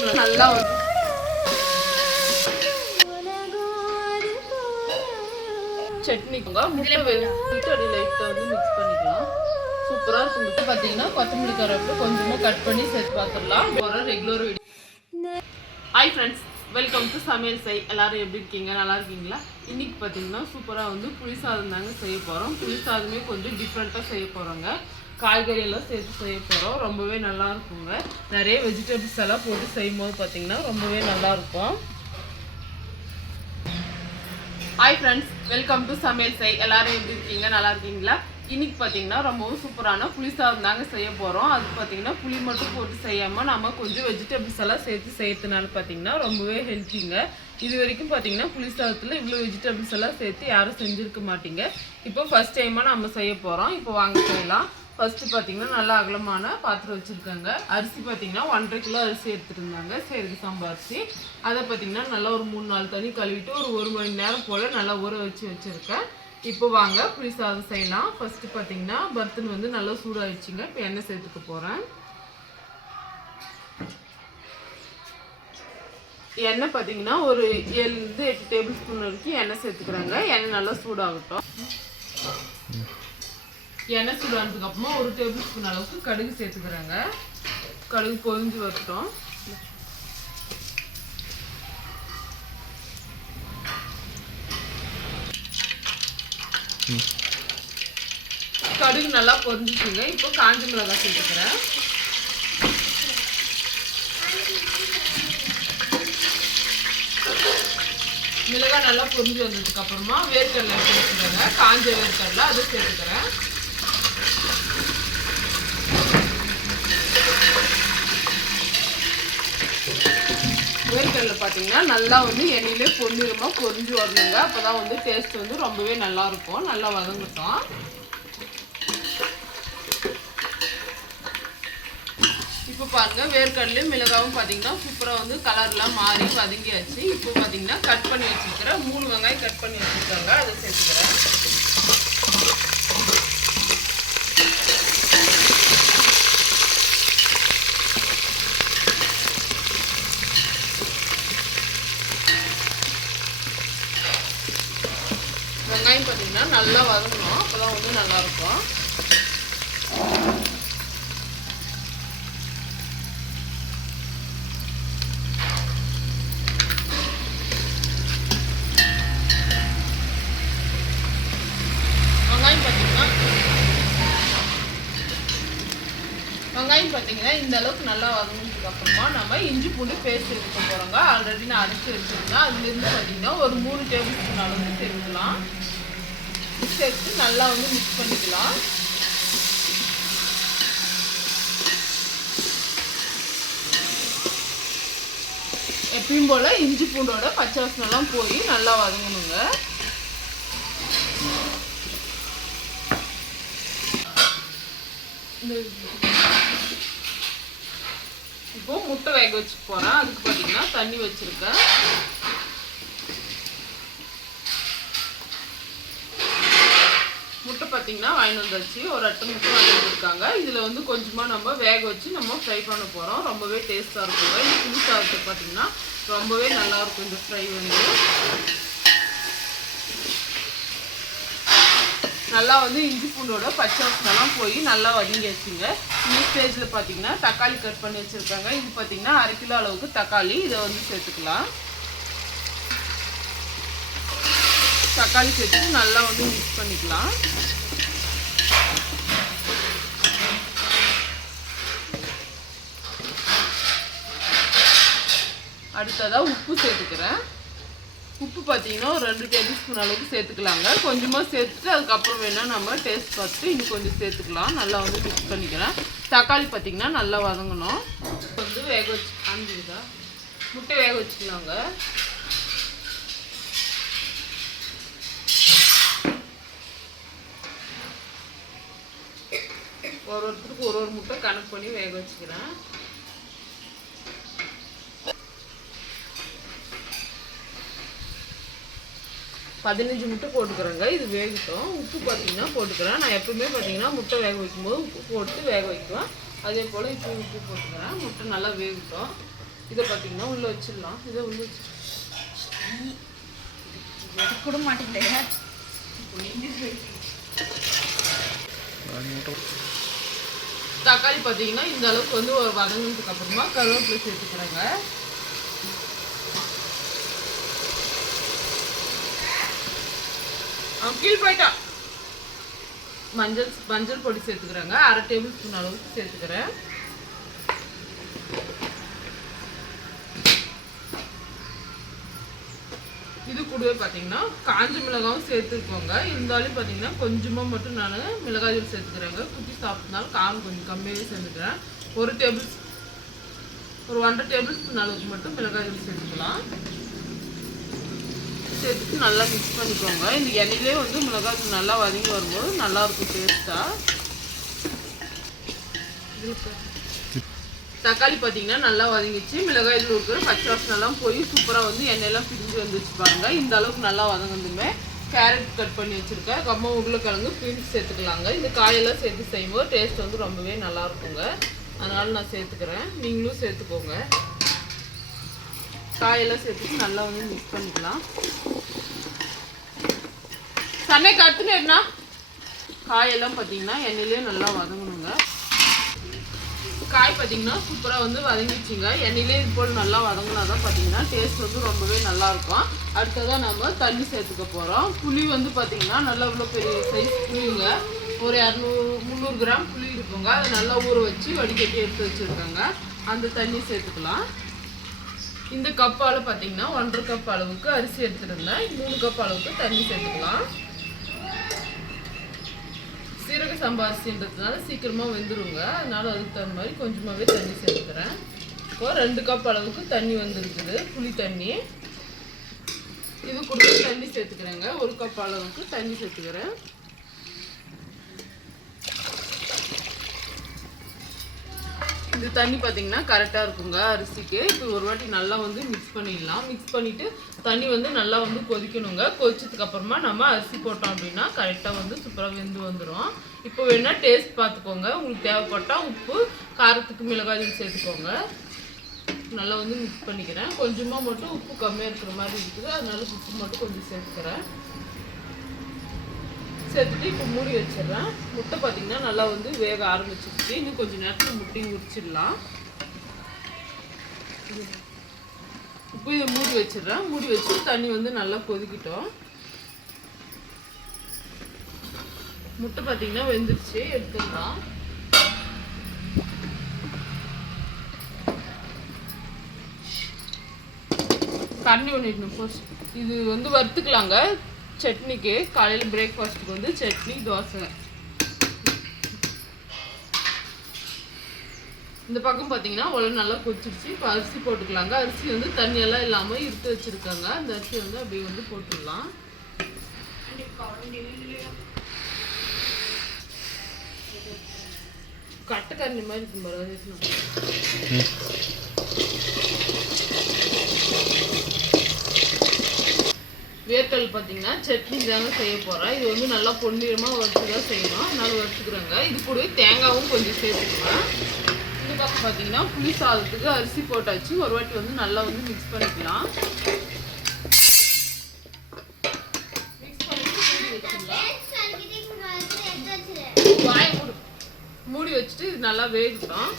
நல்லா சட்னிக்குங்க முட்டை லைட்டாக வந்து மிக்ஸ் பண்ணிக்கலாம். சூப்பராக இருக்கும். முட்டை பார்த்தீங்கன்னா கொத்தமல்லி கருவேப்பிலை கொஞ்சமாக கட் பண்ணி சேர்த்து பார்த்துடலாம். ஒரு regular video. Hi friends, welcome to சமையல் செய். எல்லாரும் எப்படி இருக்கீங்க? நல்லா இருக்கீங்களா? இன்னைக்கு பார்த்தீங்கன்னா சூப்பராக வந்து புளி சாதம் தாங்க செய்ய போகிறோம். புளி சாதமே கொஞ்சம் டிஃப்ரெண்ட்டாக செய்ய போகிறோங்க. காய்கறி எல்லாம் சேர்த்து செய்ய போகிறோம். ரொம்பவே நல்லா இருக்குங்க. நிறைய வெஜிடபிள்ஸ் எல்லாம் போட்டு செய்யும் போது பார்த்தீங்கன்னா ரொம்பவே நல்லா இருக்கும். ஹாய் ஃப்ரெண்ட்ஸ், வெல்கம் டு சமையல் செய். எல்லாரும் எப்படி இருக்கீங்க? நல்லா இருக்கீங்களா? இன்னைக்கு பார்த்தீங்கன்னா ரொம்பவும் சூப்பரான புளி சாதம் தாங்க செய்ய போகிறோம். அது பார்த்தீங்கன்னா புளி மட்டும் போட்டு செய்யாமல் நம்ம கொஞ்சம் வெஜிடபிள்ஸ் எல்லாம் சேர்த்து செய்யறதுனால பார்த்தீங்கன்னா ரொம்பவே ஹெல்த்திங்க. இது வரைக்கும் பார்த்தீங்கன்னா புளி சாதத்தில் இவ்வளோ வெஜிடபிள்ஸ் எல்லாம் சேர்த்து யாரும் செஞ்சுருக்க மாட்டீங்க. இப்போ ஃபர்ஸ்ட் டைமாக நம்ம செய்ய போகிறோம். இப்போ வாங்க செய்யலாம். ஃபஸ்ட்டு பார்த்தீங்கன்னா நல்லா அகலமான பாத்திரம் வச்சுருக்காங்க. அரிசி பார்த்தீங்கன்னா 1.5 கிலோ அரிசி எடுத்துகிட்டு இருந்தாங்க. சரி, சாம்பார் அரிசி. அதை பார்த்தீங்கன்னா நல்லா ஒரு 3-4 தண்ணி கழுவிட்டு ஒரு மணி நேரம் போல் நல்லா ஊற வச்சுருக்கேன். இப்போ வாங்க புளி சாதம் செய்யலாம். ஃபஸ்ட்டு பார்த்தீங்கன்னா பர்த்தன் வந்து நல்லா சூடாகிடுச்சிங்க. இப்போ எண்ணெய் சேர்த்துக்க போகிறேன். எண்ணெய் பார்த்தீங்கன்னா ஒரு 7-8 டேபிள் ஸ்பூன் வரைக்கும் எண்ணெய் சேர்த்துக்கிறாங்க. எண்ணெய் நல்லா சூடாகட்டும். எண்ணெய் சூடானதுக்கு அப்புறமா 1 டேபிள் ஸ்பூன் அளவுக்கு கடுகு சேர்த்துக்கிறாங்க. கடுகு பொரிஞ்சு வரட்டும். கடுகு நல்லா பொரிஞ்சிச்சுங்க. இப்போ காஞ்ச மிளகாய் சேர்த்துக்கிறேன். மிளகாய் நல்லா பொரிஞ்சு வந்ததுக்கு அப்புறமா வேர்க்கடலை சேர்த்துக்கிறேங்க. காஞ்ச வேர்க்கடலை அதை சேர்த்துக்கிறேன். வேர்க்கடலை பார்த்தீங்கன்னா நல்லா வந்து எண்ணெயிலே பொன்னிறமாக பொரிஞ்சு வரணுங்க. அப்போ தான் வந்து டேஸ்ட் வந்து ரொம்பவே நல்லா இருக்கும். நல்லா வதங்கட்டும். இப்போ பாருங்கள், வேர்க்கடலையும் மிளகாவும் பார்த்தீங்கன்னா சூப்பராக வந்து கலர்லாம் மாறி வதங்கியாச்சு. இப்போ பார்த்தீங்கன்னா கட் பண்ணி வச்சுருக்கிறேன். 3 வெங்காயம் கட் பண்ணி வச்சுருக்காங்க. அதை சேர்த்துக்கிறேன். வெங்காயம் பார்த்தீங்கன்னா நல்லா வதங்கணும். அப்போ தான் வந்து நல்லாயிருக்கும். வெங்காயம் பார்த்தீங்கன்னா இந்த அளவுக்கு நல்லா வதங்கினதுக்கு அப்புறமா நம்ம இஞ்சி பூண்டு பேஸ்ட் எடுக்க போகிறோங்க. ஆல்ரெடி நான் அரைச்சி வச்சுருந்தேன். அதுலேருந்து பார்த்தீங்கன்னா ஒரு 3 டேபிள் ஸ்பூன் அளவுக்கு சேர்த்துக்கலாம். சேர்த்து நல்லா வந்து மிக்ஸ் பண்ணிக்கலாம். எப்பயும் போல் இஞ்சி பூண்டோட பச்சை வாசனைலாம் போய் நல்லா வதங்கணுங்க. இப்போ முட்டை வேக வச்சு போகிறேன். அதுக்கு பார்த்தீங்கன்னா தண்ணி வச்சுருக்கேன். முட்டை பார்த்தீங்கன்னா வாங்கிட்டு வந்தாச்சு. ஒரு 8 முட்டை வாங்கி வச்சுருக்காங்க. இதில் வந்து கொஞ்சமாக நம்ம வேக வச்சு நம்ம ஃப்ரை பண்ண போகிறோம். ரொம்பவே டேஸ்ட்டாக இருக்குங்க. இந்த புளி சாதத்துக்கு பார்த்தீங்கன்னா ரொம்பவே நல்லாயிருக்கும் இந்த ஃப்ரை வந்து. நல்லா வந்து இஞ்சி பூண்டோட பச்சை வாசனைலாம் போய் நல்லா வதங்கியாச்சுங்க. இந்த ஸ்டேஜில் பார்த்தீங்கன்னா தக்காளி கட் பண்ணி வச்சுருக்காங்க. இது பார்த்தீங்கன்னா 1/2 கிலோ அளவுக்கு தக்காளி. இதை வந்து சேர்த்துக்கலாம். தக்காளி சேர்த்துட்டு நல்லா வந்து மிக்ஸ் பண்ணிக்கலாம். அடுத்ததாக உப்பு சேர்த்துக்கிறேன். உப்பு பார்த்தீங்கன்னா ஒரு 2 டேபிள் ஸ்பூன் அளவுக்கு சேர்த்துக்கலாங்க. கொஞ்சமாக சேர்த்துட்டு அதுக்கப்புறம் வேணால் நம்ம டேஸ்ட் பார்த்துட்டு இன்னும் கொஞ்சம் சேர்த்துக்கலாம். நல்லா வந்து மிக்ஸ் பண்ணிக்கிறேன். தக்காளி பார்த்தீங்கன்னா நல்லா வதங்கணும். வந்து வேக வச்சு காஞ்சிடுதா முட்டை வேக வச்சுக்கலாங்க. ஒருத்தருக்கு ஒரு முட்டை கணக்கு பண்ணி வேக வச்சுக்கிறேன். 15 முட்டை போட்டுக்கிறேங்க. இது வேகட்டும். உப்பு பார்த்தீங்கன்னா போட்டுக்கிறேன். நான் எப்பவுமே பார்த்தீங்கன்னா முட்டை வேக வைக்கும்போது உப்பு போட்டு வேக வைக்குவேன். அதே போல் இப்போ உப்பு போட்டுக்கிறேன். முட்டை நல்லா வேகட்டும். இதை பார்த்தீங்கன்னா உள்ளே வச்சிடலாம். இதை உள்ளே வச்சு கூட மாட்டேங்குது. தக்காளி பார்த்தீங்கன்னா இந்த அளவுக்கு வந்து ஒரு வதங்கினதுக்கு அப்புறமா கருவேப்பிலை சேர்த்துக்கிறேங்க. கீழ் போயிட்டா. மஞ்சள் பொடி சேர்த்துக்கிறேங்க. 1/2 டேபிள் ஸ்பூன் அளவுக்கு சேர்த்துக்கிறேன். இது கூடவே பார்த்தீங்கன்னா காஞ்ச மிளகாவும் சேர்த்துக்கோங்க. இருந்தாலும் பார்த்தீங்கன்னா கொஞ்சமாக மட்டும் நான் மிளகாய் தூள் சேர்த்துக்கிறேங்க. குட்டி சாப்பிட்றதுனால காரம் கொஞ்சம் கம்மியாகவே சேர்த்துக்கிறேன். ஒரு 1/2 டேபிள் ஸ்பூன் அளவுக்கு மட்டும் மிளகாய் தூள் சேர்த்துக்கலாம். சேர்த்துட்டு நல்லா மிக்ஸ் பண்ணிக்கோங்க. இந்த எண்ணெயிலே வந்து மிளகாய் தூள் நல்லா வதங்கி வரும்போது நல்லாயிருக்கும் டேஸ்ட்டாக. தக்காளி பார்த்தீங்கன்னா நல்லா வதங்கிச்சு. மிளகாய் தூள் இருக்கிற பச்சை வாசனைலாம் போய் சூப்பராக வந்து எண்ணெயெல்லாம் பிரிஞ்சு வந்துச்சு பாருங்க. இந்த அளவுக்கு நல்லா வதங்குதுமே கேரட் கட் பண்ணி வச்சுருக்கேன். கம்மா உருளைக்கிழங்கு பீன்ஸ் சேர்த்துக்கலாங்க. இந்த காயெல்லாம் சேர்த்து செய்யும்போது டேஸ்ட் வந்து ரொம்பவே நல்லா இருக்குங்க. அதனால் நான் சேர்த்துக்கிறேன். நீங்களும் சேர்த்துக்கோங்க. காயெல்லாம் சேர்த்துட்டு நல்லா வந்து மிக்ஸ் பண்ணிக்கலாம். சமையல் கற்றுனா காயெல்லாம் பார்த்தீங்கன்னா எண்ணெயிலே நல்லா வதங்கணுங்க. காய் பார்த்தீங்கன்னா சூப்பராக வந்து வதங்கிச்சிங்க. எண்ணெயிலே இது போல் நல்லா வதங்கினா தான் பார்த்தீங்கன்னா டேஸ்ட் வந்து ரொம்பவே நல்லாயிருக்கும். அடுத்ததான் நம்ம தண்ணி சேர்த்துக்க போகிறோம். புளி வந்து பார்த்தீங்கன்னா நல்லா இவ்வளோ பெரிய சைஸ் புளிங்க. ஒரு 300 கிராம் புளி இருக்குங்க. அதை நல்லா ஊற வச்சு வடிகட்டி எடுத்து வச்சுருக்காங்க. அந்த தண்ணி சேர்த்துக்கலாம். இந்த கப்பால் பார்த்தீங்கன்னா 1.5 கப் அளவுக்கு அரிசி எடுத்துருந்தேன். 3 கப் அளவுக்கு தண்ணி சேர்த்துக்கலாம். சீரக சம்பா அரிசின்றதுனால சீக்கிரமாக வெந்துருங்க. அதனால அதுக்கு தகுந்த மாதிரி கொஞ்சமாகவே தண்ணி சேர்த்துக்கிறேன். இப்போ 2 கப் அளவுக்கு தண்ணி வந்துருக்குது, புளி தண்ணி. இது கூட தண்ணி சேர்த்துக்கிறேங்க. 1 கப் அளவுக்கு தண்ணி சேர்த்துக்கிறேன். இந்த தண்ணி பார்த்தீங்கன்னா கரெக்டாக இருக்குங்க அரிசிக்கு. இப்போ ஒரு வாட்டி நல்லா வந்து மிக்ஸ் பண்ணிடலாம். மிக்ஸ் பண்ணிவிட்டு தண்ணி வந்து நல்லா வந்து கொதிக்கணுங்க. கொதிச்சதுக்கப்புறமா நம்ம அரிசி போட்டோம் அப்படின்னா கரெக்டாக வந்து சூப்பராக வெந்து வந்துடும். இப்போ வேணால் டேஸ்ட் பார்த்துக்கோங்க. உங்களுக்கு தேவைப்பட்டால் உப்பு, காரத்துக்கு மிளகாய் தூள் சேர்த்துக்கோங்க. நல்லா வந்து மிக்ஸ் பண்ணிக்கிறேன். கொஞ்சமாக மட்டும் உப்பு கம்மியாக இருக்கிற மாதிரி இருக்குது, அதனால உப்பு மட்டும் கொஞ்சம் சேர்த்துக்கிறேன். சேர்த்துட்டு இப்போ மூடி வச்சிடறேன். முட்டை பார்த்தீங்கன்னா நல்லா வந்து வேக ஆரம்பிச்சிருச்சு. இன்னும் கொஞ்சம் நேரத்தில் முட்டையும் உரிச்சிடலாம். இப்போ இதை மூடி வச்சிடறேன். மூடி வச்சு தண்ணி வந்து நல்லா கொதிக்கிட்டோம். முட்டை பார்த்தீங்கன்னா வெந்துருச்சு, எடுத்துடலாம். கண்ணி ஒன்று போச்சு. இது வந்து வறுத்துக்கலாங்க சட்னிக்கு. காலையில் பிரேக்ஃபாஸ்ட்டுக்கு வந்து சட்னி, தோசை. இந்த பக்கம் பார்த்தீங்கன்னா உடனே நல்லா கொச்சிருச்சு. இப்போ அரிசி போட்டுக்கலாங்க. அரிசி வந்து தண்ணியெல்லாம் இல்லாமல் எடுத்து வச்சுருக்காங்க. அந்த அரிசி வந்து அப்படியே வந்து போட்டுடலாம். கட்டைக்கரண்டி மாதிரி இருக்கும் பாரு. வேர்க்கல் பார்த்தீங்கன்னா சட்னி தாங்க செய்ய போகிறேன். இது வந்து நல்லா பொன்னிறமாக வறுத்து தான் செய்யணும். அதனால வறுத்துக்கிறேங்க. இது கூட தேங்காயும் கொஞ்சம் சேர்த்துக்கலாம். இந்த பக்கம் பார்த்தீங்கன்னா புளி சாதத்துக்கு அரிசி போட்டாச்சு. ஒரு வாட்டி வந்து நல்லா வந்து மிக்ஸ் பண்ணிக்கலாம். மிக்ஸ் பண்ணிட்டு மூடி வச்சுக்கலாம். வாயை மூடி வச்சுட்டு இது நல்லா வேகட்டும்.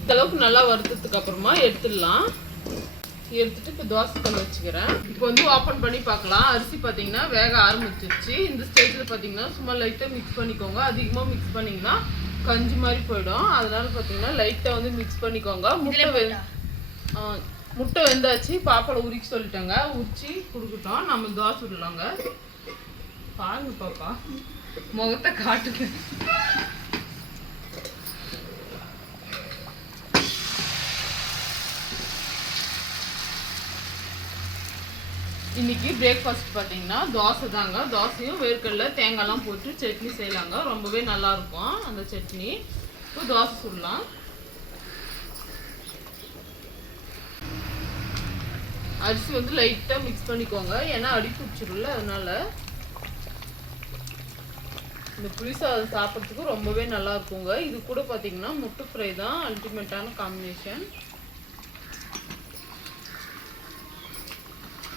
இந்த அளவுக்கு நல்லா வறுத்ததுக்கு அப்புறமா எடுத்துடலாம். எடுத்துட்டு இப்போ தோசை கல் வச்சுக்கிறேன். இப்போ வந்து ஓப்பன் பண்ணி பார்க்கலாம். அரிசி பார்த்தீங்கன்னா வேக ஆரம்பிச்சிருச்சு. இந்த ஸ்டேஜில் பார்த்தீங்கன்னா சும்மா லைட்டாக மிக்ஸ் பண்ணிக்கோங்க. அதிகமாக மிக்ஸ் பண்ணிங்கன்னா கஞ்சி மாதிரி போயிடும். அதனால பார்த்தீங்கன்னா லைட்டாக வந்து மிக்ஸ் பண்ணிக்கோங்க. முட்டை வெந்தாச்சு. பாப்பாவை உரிக்க சொல்லிட்டேங்க. உரிச்சு கொடுக்கட்டும். நம்ம தோசை விடலாங்க. பாருங்க பாப்பா, முகத்தை காட்டுங்க. இன்னைக்கு பிரேக்ஃபாஸ்ட் பார்த்தீங்கன்னா தோசை தாங்க. தோசையும் வேர்க்கடலை தேங்காய்லாம் போட்டு சட்னி செய்யலாங்க. ரொம்பவே நல்லா இருக்கும் அந்த சட்னி. இப்போ தோசை சுடலாம். அரிசி வந்து லைட்டாக மிக்ஸ் பண்ணிக்கோங்க, ஏன்னா அடி பிடிச்சிரும்ல, அதனால இந்த புளி சாதம் சாப்பிட்றதுக்கு ரொம்பவே நல்லா இருக்குங்க. இது கூட பார்த்தீங்கன்னா முட்டை ஃப்ரை தான் அல்டிமேட்டான காம்பினேஷன்.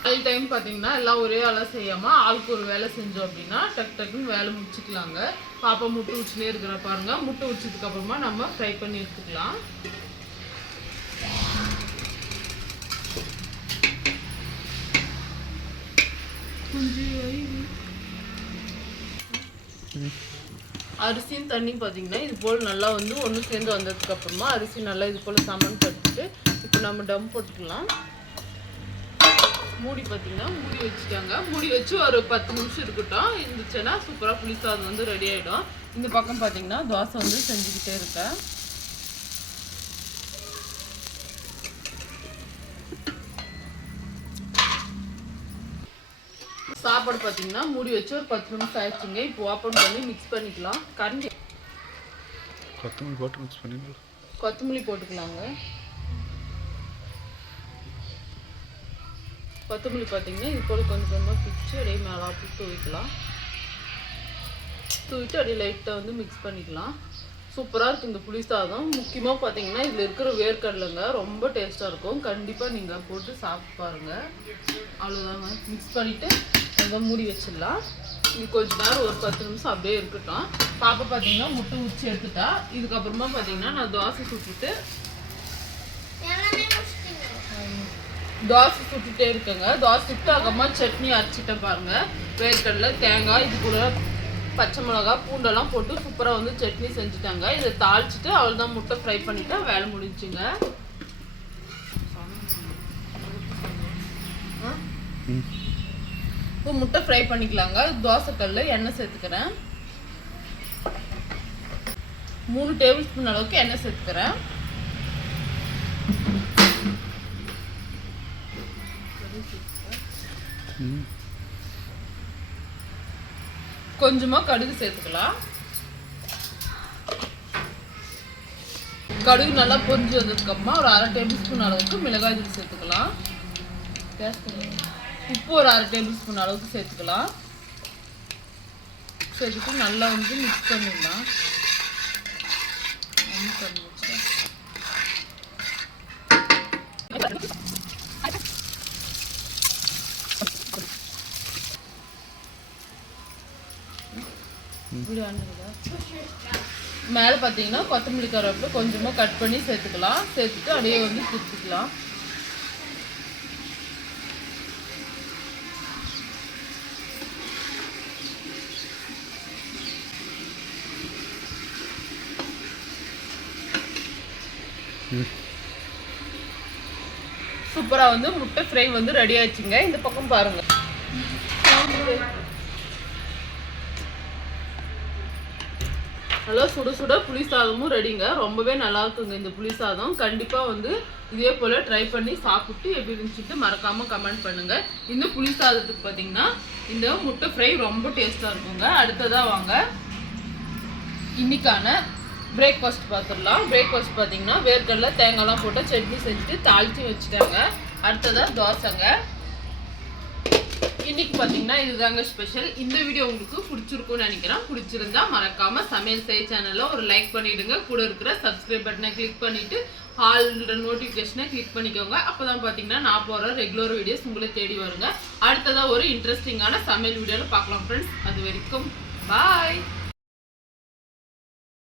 ஆல் டைம் பார்த்தீங்கன்னா எல்லாம் ஒரே ஆளாக செய்யாமல் ஆளுக்கு ஒரு வேலை செஞ்சோம் அப்படின்னா டக்கு டக்குன்னு வேலை முடிச்சுக்கலாங்க. பாப்பா முட்டை உச்சினே இருக்கிற பாருங்க. முட்டை உச்சதுக்கு அப்புறமா நம்ம ஃப்ரை பண்ணி எடுத்துக்கலாம். அரிசியும் தண்ணி பார்த்தீங்கன்னா இது போல் நல்லா வந்து ஒன்று சேர்ந்து வந்ததுக்கு அப்புறமா அரிசி நல்லா இது போல் சமன் படுத்துட்டு இப்போ நம்ம டம் போட்டுக்கலாம். மூடி பார்த்தீங்கன்னா மூடி வச்சுட்டாங்க. மூடி வச்சு ஒரு 10 நிமிஷம் இருக்கட்டும். இருந்துச்சுன்னா சூப்பராக புளி சாதம் வந்து ரெடி ஆகிடும். இந்த பக்கம் பார்த்தீங்கன்னா தோசை வந்து செஞ்சுக்கிட்டே இருக்கேன். சாப்பாடு பார்த்தீங்கன்னா மூடி வச்சு ஒரு 10 நிமிஷம் ஆயிடுச்சுங்க. இப்போ ஓப்பன் பண்ணி மிக்ஸ் பண்ணிக்கலாம். கரண்டி கொத்தமல்லி போட்டு மிக்ஸ் பண்ணிக்கலாம். கொத்தமல்லி போட்டுக்கலாங்க. கொத்தமல்லி பார்த்தீங்கன்னா இது போல் கொஞ்சம் கொஞ்சமாக பிச்சு அப்படியே மேலே அப்படி தூவிக்கலாம். தூவிட்டு அப்படியே லைட்டாக வந்து மிக்ஸ் பண்ணிக்கலாம். சூப்பராக இருக்குது இந்த புளி சாதம். முக்கியமாக பார்த்தீங்கன்னா இதில் இருக்கிற வேர்க்கடலைங்க ரொம்ப டேஸ்ட்டாக இருக்கும். கண்டிப்பாக நீங்கள் போட்டு சாப்பிட்டு பாருங்கள். அவ்வளோதாங்க. மிக்ஸ் பண்ணிவிட்டு அதை மூடி வச்சிடலாம். இது கொஞ்ச நேரம் ஒரு 10 நிமிஷம் அப்படியே இருக்கட்டும். பாப்பா பார்த்தீங்கன்னா முட்டை உச்சி எடுத்துட்டா. இதுக்கப்புறமா பார்த்தீங்கன்னா நான் தோசை சுட்டுட்டு இருக்கேங்க. தோசை சுட்டு அப்புறமா சட்னி அரைச்சிட்டேன் பாருங்க. வேர்க்கடலை, தேங்காய், இது கூட பச்சை மிளகா, பூண்டெல்லாம் போட்டு சூப்பராக வந்து சட்னி செஞ்சுட்டாங்க. இதை தாளிச்சிட்டு அவ்வளோதான். முட்டை ஃப்ரை பண்ணிட்டா வேலை முடிஞ்சுங்க. இப்போ முட்டை ஃப்ரை பண்ணிக்கலாங்க. தோசைக்கல்ல எண்ணெய் சேர்த்துக்கிறேன். 3 டேபிள் ஸ்பூன் அளவுக்கு எண்ணெய் சேர்த்துக்கிறேன். கொஞ்சமா கடுகு சேர்த்துக்கலாம். கடுகு நல்லா பொரிஞ்சு வந்ததுக்கு அப்புறமா ஒரு 1/2 டேபிள் ஸ்பூன் அளவுக்கு மிளகாய் தூள் சேர்த்துக்கலாம். உப்பு ஒரு 1/2 டேபிள் ஸ்பூன் அளவுக்கு சேர்த்துக்கலாம். சேர்த்துட்டு நல்லா வந்து மிக்ஸ் பண்ணிடலாம். மேலே பார்த்தீங்கன்னா கொத்தமல்லி கருவேப்பிலை கொஞ்சமாக கட் பண்ணி சேர்த்துக்கலாம். சேர்த்துட்டு அப்படியே வந்து சுற்றிக்கலாம். சூப்பராக வந்து முட்டை ஃப்ரை வந்து ரெடி ஆயிடுச்சுங்க. இந்த பக்கம் பாருங்க. நல்லா சுட சுட புளி சாதமும் ரெடிங்க. ரொம்பவே நல்லா இருக்குங்க இந்த புளி சாதம். கண்டிப்பாக வந்து இதே போல் ட்ரை பண்ணி சாப்பிட்டு எப்படி இருந்துச்சுட்டு மறக்காமல் கமெண்ட் பண்ணுங்கள். இந்த புளி சாதத்துக்கு பார்த்தீங்கன்னா இந்த முட்டை ஃப்ரை ரொம்ப டேஸ்ட்டாக இருக்குங்க. அடுத்ததாக வாங்க இன்னைக்கான பிரேக்ஃபாஸ்ட் பார்த்துடலாம். பிரேக்ஃபாஸ்ட் பார்த்தீங்கன்னா வேர்க்கடலை, தேங்காய்லாம் போட்டு சட்னி செஞ்சுட்டு தாளித்து வச்சுட்டாங்க. அடுத்ததாக தோசைங்க. இன்னைக்கு பார்த்தீங்கன்னா இதுதாங்க ஸ்பெஷல். இந்த வீடியோ உங்களுக்கு பிடிச்சிருக்கும்னு நினைக்கிறேன். பிடிச்சிருந்தா மறக்காம சமையல் செய் சேனலில் ஒரு லைக் பண்ணிடுங்க. கூட இருக்கிற சப்ஸ்கிரைப் பட்டனை கிளிக் பண்ணிட்டு ஆல் நோட்டிஃபிகேஷனை கிளிக் பண்ணிக்கோங்க. அப்போதான் பார்த்தீங்கன்னா நான் போகிற ரெகுலர் வீடியோஸ் உங்களை தேடி வருங்க. அடுத்ததாக ஒரு இன்ட்ரெஸ்டிங்கான சமையல் வீடியோவில் பார்க்கலாம் ஃப்ரெண்ட்ஸ். அது வரைக்கும் பாய்.